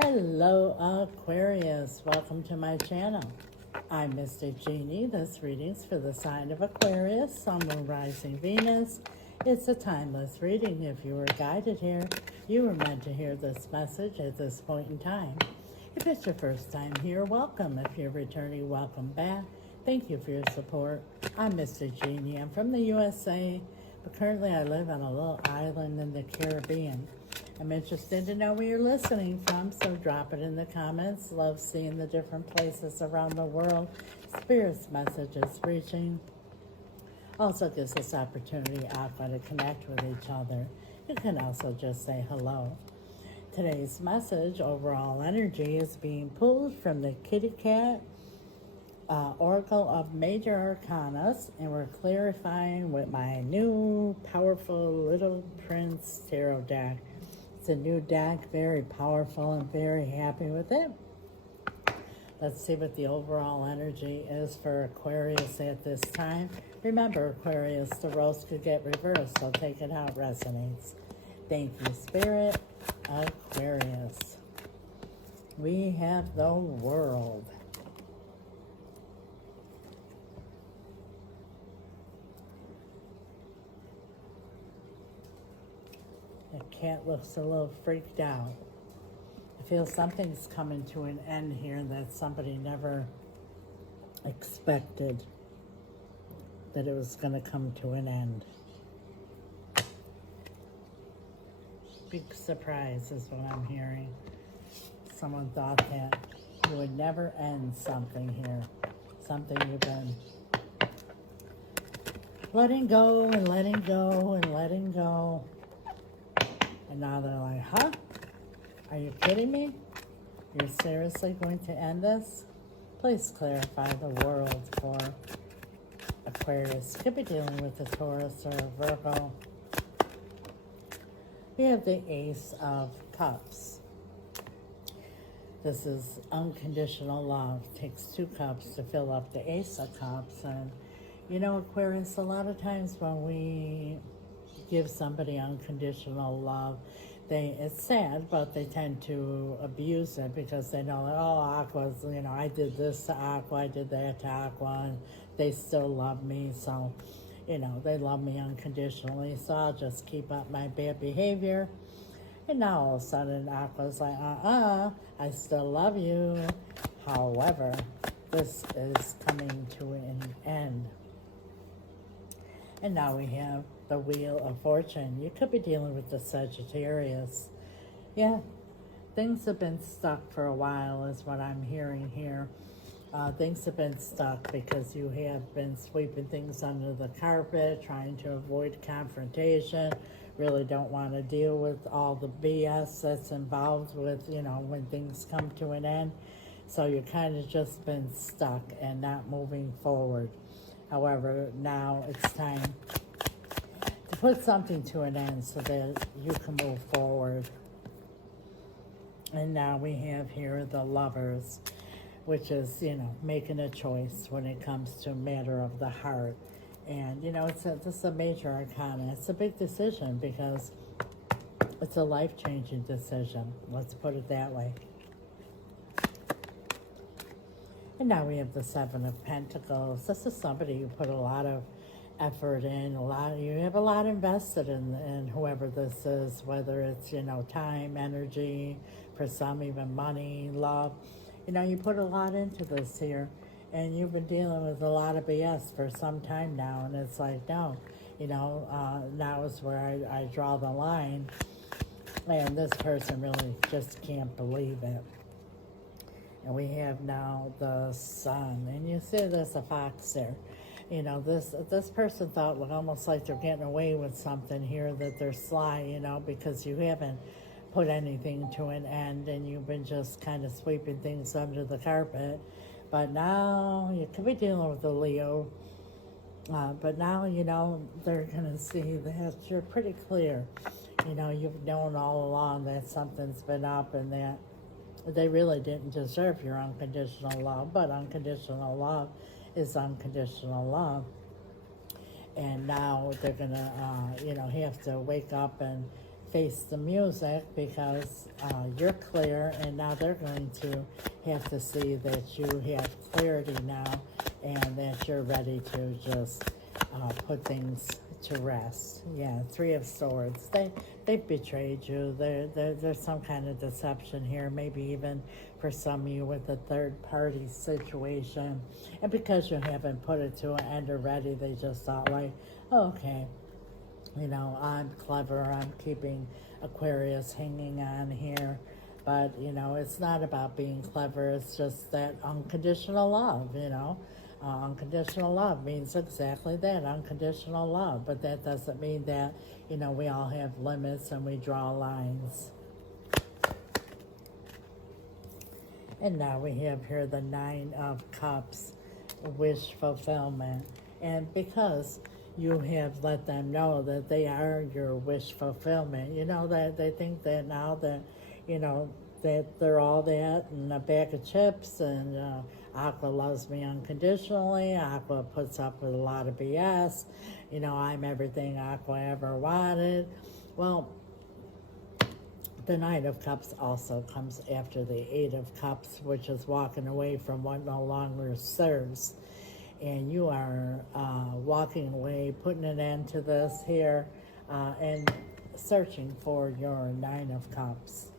Hello Aquarius, welcome to my channel. I'm Mystic Jeanne. This reading's for the sign of Aquarius, Sun, Moon, Rising, Venus. It's a timeless reading. If you were guided here, you were meant to hear this message at this point in time. If it's your first time here, welcome. If you're returning, welcome back. Thank you for your support. I'm Mystic Jeanne. I'm from the USA, but currently I live on a little island in the Caribbean. I'm interested to know where you're listening from, so drop it in the comments. Love seeing the different places around the world. Spirit's messages reaching. Also gives us opportunity to connect with each other. You can also just say hello. Today's message, overall energy, is being pulled from the Kitty Cat Oracle of Major Arcanas, and we're clarifying with my new powerful Little Prince Tarot deck. It's a new deck, very powerful, and very happy with it. Let's see what the overall energy is for Aquarius at this time. Remember, Aquarius, the roles could get reversed, so take it how it resonates. Thank you, Spirit. Aquarius. We have the World. The cat looks a little freaked out. I feel something's coming to an end here that somebody never expected that it was going to come to an end. Big surprise is what I'm hearing. Someone thought that you would never end something here. Something you've been letting go and letting go and letting go. And now they're like, huh? Are you kidding me? You're seriously going to end this? Please clarify the World for Aquarius. Could be dealing with a Taurus or a Virgo. We have the Ace of Cups. This is unconditional love. It takes 2 cups to fill up the Ace of Cups. And you know, Aquarius, a lot of times when we give somebody unconditional love, it's sad, but they tend to abuse it because they know that, oh, Aqua's, you know, I did this to Aqua, I did that to Aqua, and they still love me, so, you know, they love me unconditionally, so I'll just keep up my bad behavior. And now all of a sudden Aqua's like, I still love you. However, this is coming to an end. And now we have the Wheel of Fortune. You could be dealing with the Sagittarius. Yeah, things have been stuck for a while is what I'm hearing here. Things have been stuck because you have been sweeping things under the carpet, trying to avoid confrontation, really don't want to deal with all the BS that's involved with, you know, when things come to an end. So you're kind of just been stuck and not moving forward. However, now it's time to put something to an end so that you can move forward. And now we have here the Lovers, which is, you know, making a choice when it comes to a matter of the heart. And, you know, this is a major arcana. It's a big decision because it's a life-changing decision. Let's put it that way. And now we have the Seven of Pentacles. This is somebody you put a lot of effort in, you have a lot invested in whoever this is, whether it's, you know, time, energy, for some even money, love. You know, you put a lot into this here, and you've been dealing with a lot of BS for some time now, and it's like, no, you know, now is where I draw the line, and this person really just can't believe it. And we have now the Sun, and you see there's a fox there. You know, this person thought, look, almost like they're getting away with something here, that they're sly, you know, because you haven't put anything to an end, and you've been just kind of sweeping things under the carpet. But now you could be dealing with a Leo. But now, you know, they're going to see that you're pretty clear. You know, you've known all along that something's been up and that they really didn't deserve your unconditional love, but unconditional love is unconditional love. And now they're going to, you know, have to wake up and face the music because you're clear, and now they're going to have to see that you have clarity now and that you're ready to just put things to rest. Yeah, Three of Swords. They've betrayed you. There's some kind of deception here, maybe even for some of you with a third-party situation. And because you haven't put it to an end already, they just thought like, oh, okay, you know, I'm clever, I'm keeping Aquarius hanging on here. But, you know, it's not about being clever, it's just that unconditional love, you know. Unconditional love means exactly that, unconditional love. But that doesn't mean that, you know, we all have limits and we draw lines. And now we have here the Nine of Cups, wish fulfillment. And because you have let them know that they are your wish fulfillment, you know, that they think that now that, you know, that they're all that and a bag of chips, and Aqua loves me unconditionally. Aqua puts up with a lot of BS. You know, I'm everything Aqua ever wanted. Well, the Knight of Cups also comes after the Eight of Cups, which is walking away from what no longer serves. And you are walking away, putting an end to this here, and searching for your Nine of Cups.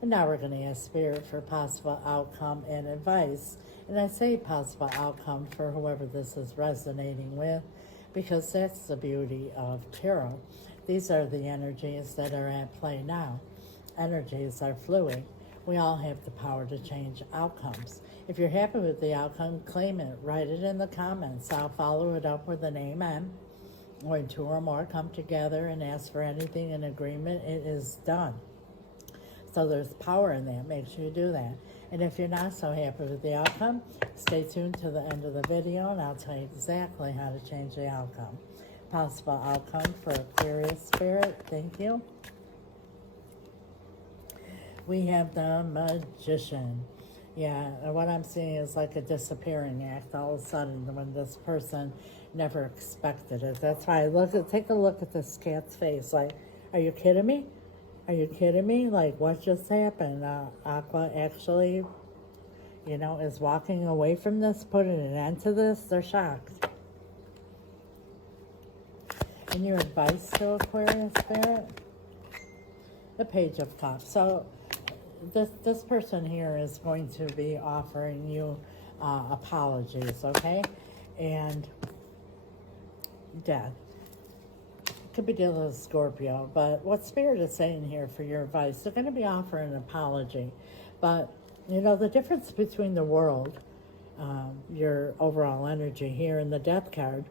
And now we're going to ask Spirit for possible outcome and advice. And I say possible outcome for whoever this is resonating with, because that's the beauty of tarot. These are the energies that are at play now. Energies are fluid. We all have the power to change outcomes. If you're happy with the outcome, claim it. Write it in the comments. I'll follow it up with an amen. When two or more come together and ask for anything in agreement, it is done. So there's power in that. Make sure you do that. And if you're not so happy with the outcome, stay tuned to the end of the video and I'll tell you exactly how to change the outcome. Possible outcome for Aquarius Spirit. Thank you. We have the Magician. Yeah, and what I'm seeing is like a disappearing act all of a sudden when this person never expected it. That's why take a look at this cat's face. Like, are you kidding me? Are you kidding me? Like, what just happened? Aqua actually, you know, is walking away from this, putting an end to this. They're shocked. And your advice to Aquarius Spirit? The Page of Cups. So this person here is going to be offering you apologies, okay? And death. Could be dealing with Scorpio, but what Spirit is saying here for your advice, they're going to be offering an apology. But, you know, the difference between the world, your overall energy here, and the Death card,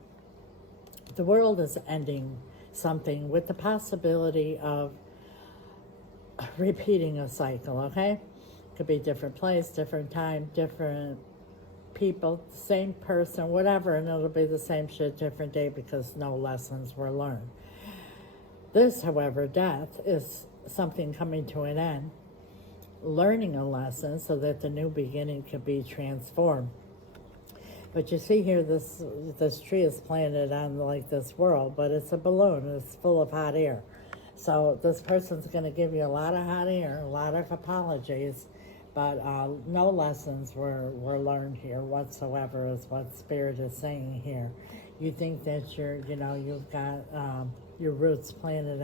the world is ending something with the possibility of repeating a cycle, okay? Could be different place, different time, different people, same person, whatever, and it'll be the same shit, different day, because no lessons were learned. This, however, death is something coming to an end, learning a lesson so that the new beginning can be transformed. But you see here, this tree is planted on like this world, but it's a balloon. It's full of hot air. So this person's going to give you a lot of hot air, a lot of apologies, but no lessons were learned here whatsoever, is what Spirit is saying here. You think that you've got your roots planted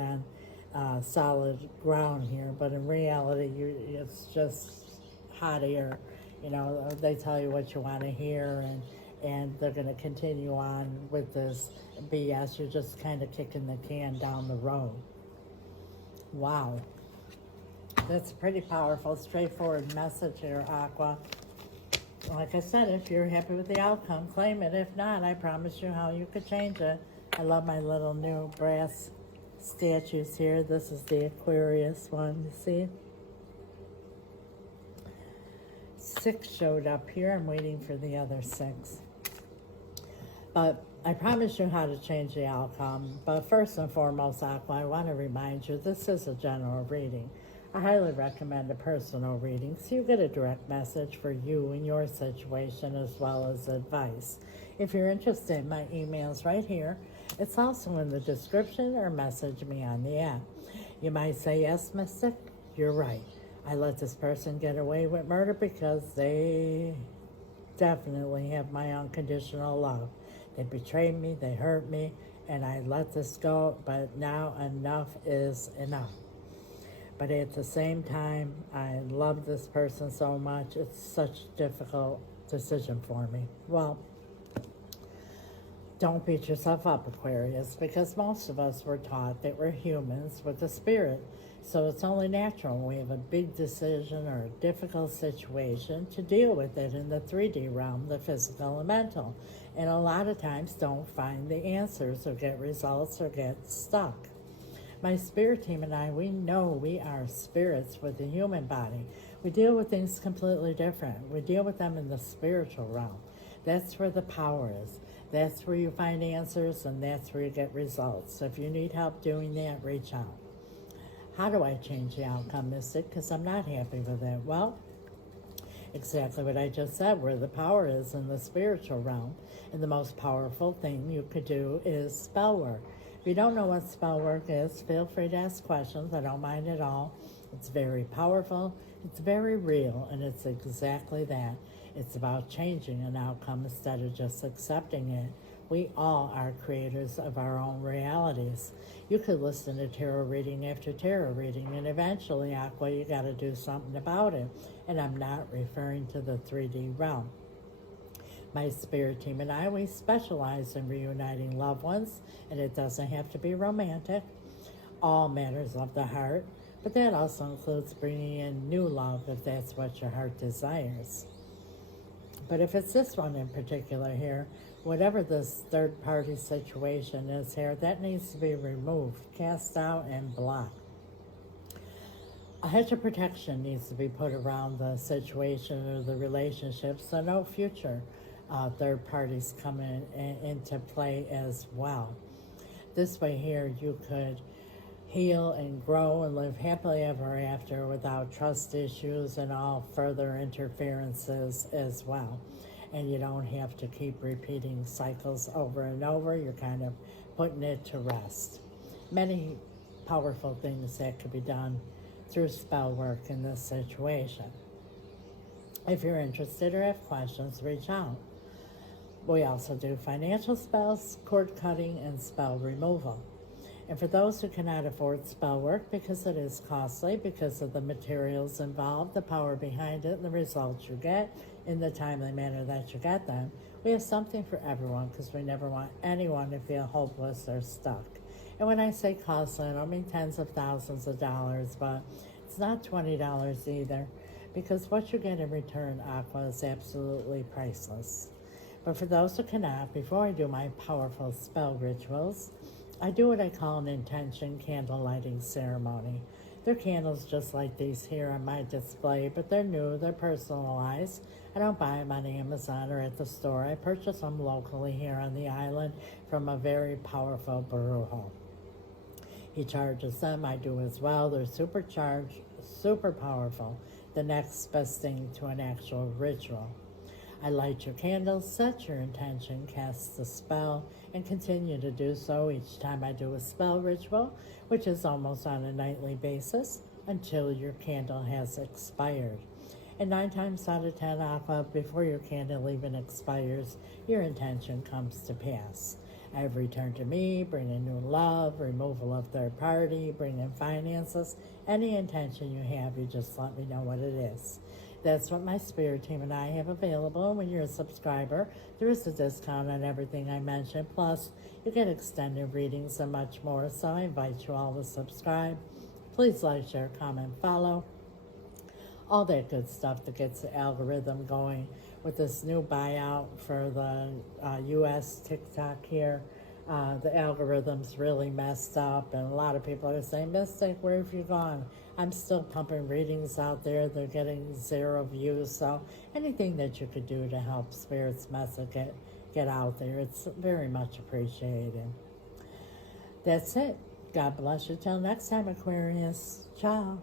on solid ground here, but in reality, it's just hot air. You know, they tell you what you want to hear, and they're going to continue on with this BS. You're just kind of kicking the can down the road. Wow. That's a pretty powerful, straightforward message here, Aqua. Like I said, if you're happy with the outcome, claim it. If not, I promise you how you could change it. I love my little new brass statues here. This is the Aquarius one, you see? 6 showed up here. I'm waiting for the other 6. But I promise you how to change the outcome. But first and foremost, Aqua, I want to remind you, this is a general reading. I highly recommend a personal reading so you get a direct message for you and your situation, as well as advice. If you're interested, my email's right here. It's also in the description, or message me on the app. You might say, yes, Mystic, you're right. I let this person get away with murder because they definitely have my unconditional love. They betrayed me, they hurt me, and I let this go, but now enough is enough. But at the same time, I love this person so much, it's such a difficult decision for me. Well, don't beat yourself up, Aquarius, because most of us were taught that we're humans with a spirit. So it's only natural when we have a big decision or a difficult situation to deal with it in the 3D realm, the physical and mental. And a lot of times don't find the answers or get results or get stuck. My spirit team and I, we know we are spirits with a human body. We deal with things completely different. We deal with them in the spiritual realm. That's where the power is. That's where you find answers, and that's where you get results. So if you need help doing that, reach out. How do I change the outcome, Mystic? Because I'm not happy with it. Well, exactly what I just said, where the power is in the spiritual realm. And the most powerful thing you could do is spell work. If you don't know what spell work is, feel free to ask questions. I don't mind at all. It's very powerful, it's very real, and it's exactly that. It's about changing an outcome instead of just accepting it. We all are creators of our own realities. You could listen to tarot reading after tarot reading, and eventually, Aqua, you got to do something about it. And I'm not referring to the 3D realm. My spirit team and I, we specialize in reuniting loved ones, and it doesn't have to be romantic. All matters of the heart, but that also includes bringing in new love if that's what your heart desires. But if it's this one in particular here, whatever this third-party situation is here, that needs to be removed, cast out, and blocked. A hedge of protection needs to be put around the situation or the relationship so no future third parties come into play as well. This way here, you could heal and grow and live happily ever after without trust issues and all further interferences as well. And you don't have to keep repeating cycles over and over. You're kind of putting it to rest. Many powerful things that could be done through spell work in this situation. If you're interested or have questions, reach out. We also do financial spells, cord cutting, and spell removal. And for those who cannot afford spell work because it is costly, because of the materials involved, the power behind it, and the results you get in the timely manner that you get them, we have something for everyone because we never want anyone to feel hopeless or stuck. And when I say costly, I don't mean tens of thousands of dollars, but it's not $20 either, because what you get in return, Aqua, is absolutely priceless. But for those who cannot, before I do my powerful spell rituals, I do what I call an intention candle lighting ceremony. They're candles just like these here on my display, but they're new, they're personalized. I don't buy them on Amazon or at the store. I purchase them locally here on the island from a very powerful barujo. He charges them, I do as well. They're supercharged, super powerful. The next best thing to an actual ritual. I light your candles, set your intention, cast the spell, and continue to do so each time I do a spell ritual, which is almost on a nightly basis, until your candle has expired. And 9 times out of 10, Aqua, before your candle even expires, your intention comes to pass. I have returned to me, bring in new love, removal of third party, bring in finances. Any intention you have, you just let me know what it is. That's what my spirit team and I have available. When you're a subscriber, there is a discount on everything I mentioned. Plus, you get extended readings and much more. So I invite you all to subscribe. Please like, share, comment, follow. All that good stuff that gets the algorithm going. With this new buyout for the U.S. TikTok here, the algorithm's really messed up, and a lot of people are saying, Mystic, where have you gone? I'm still pumping readings out there. They're getting 0 views, so anything that you could do to help Spirit's message get out there, it's very much appreciated. That's it. God bless you. Till next time, Aquarius. Ciao.